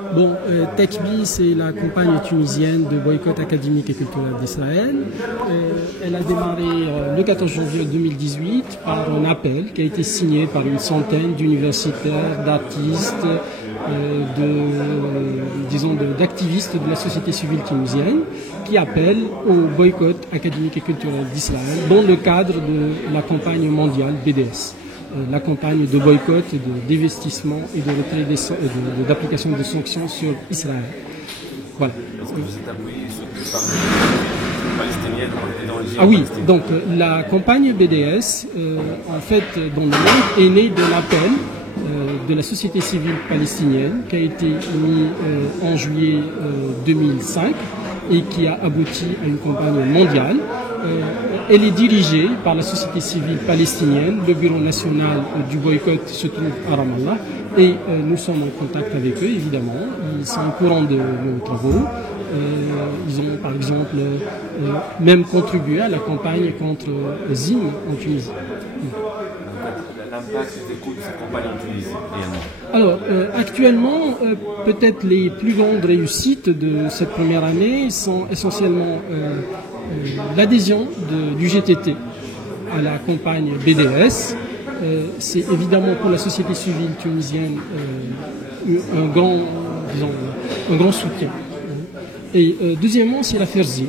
Bon, Tekbi, c'est la campagne tunisienne de boycott académique et culturel d'Israël. Elle a démarré le 14 janvier 2018 par un appel qui a été signé par une centaine d'universitaires, d'artistes, d'activistes de la société civile tunisienne qui appellent au boycott académique et culturel d'Israël dans le cadre de la campagne mondiale BDS. La campagne de boycott, de dévestissement et de retrait d'application de sanctions sur Israël. Voilà. Est-ce que vous êtes appuyé sur les palestiniennes dans Ah oui, donc la campagne BDS, en fait, dans le monde, est née de l'appel de la société civile palestinienne qui a été mis en juillet 2005 et qui a abouti à une campagne mondiale. Elle est dirigée par la société civile palestinienne. Le bureau national du boycott se trouve à Ramallah et nous sommes en contact avec eux, évidemment. Ils sont au courant de nos travaux. Ils ont, par exemple, même contribué à la campagne contre Zim en Tunisie. L'impact des coûts de cette campagne en Tunisie réellement? Alors, actuellement, peut-être les plus grandes réussites de cette première année sont essentiellement l'adhésion du GTT à la campagne BDS. C'est évidemment pour la société civile tunisienne un grand soutien. Et deuxièmement, c'est l'affaire Zim.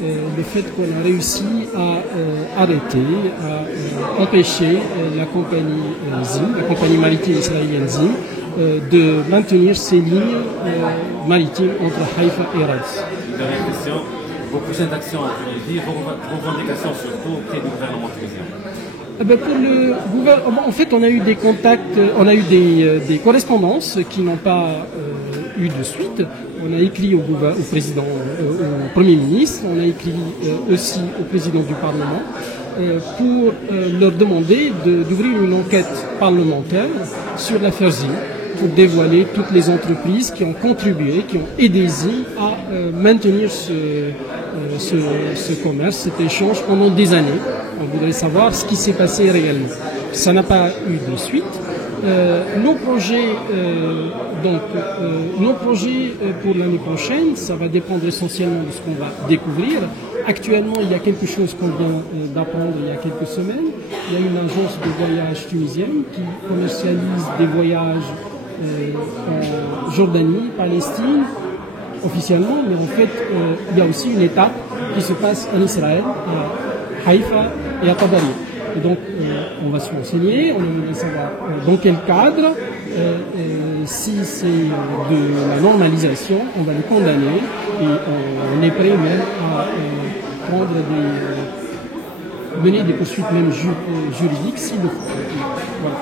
Le fait qu'on a réussi à arrêter, à empêcher la compagnie Zim, la compagnie maritime israélienne Zim, de maintenir ses lignes maritimes entre Haïfa et Rhodes. Dernière question. Vos prochaines actions en Tunisie, vos revendications surtout auprès du gouvernement tunisien? Pour le gouvernement, en fait, on a eu des contacts, on a eu des correspondances qui n'ont pas eu de suite. On a écrit au président, au Premier ministre, on a écrit aussi au président du Parlement pour leur demander d'ouvrir une enquête parlementaire sur l'affaire Zim, pour dévoiler toutes les entreprises qui ont contribué, qui ont aidé Zim à maintenir ce commerce, cet échange pendant des années. On voudrait savoir ce qui s'est passé réellement. Ça n'a pas eu de suite. Nos projets pour l'année prochaine, ça va dépendre essentiellement de ce qu'on va découvrir. Actuellement, il y a quelque chose qu'on vient d'apprendre il y a quelques semaines. Il y a une agence de voyage tunisienne qui commercialise des voyages en Jordanie, Palestine, officiellement, mais en fait, il y a aussi une étape qui se passe en Israël, à Haïfa et à Tabari. Et donc, on va se renseigner, on aimerait savoir dans quel cadre, si c'est de la normalisation, on va le condamner et on est prêt même à mener des poursuites même juridiques s'il le faut. Voilà.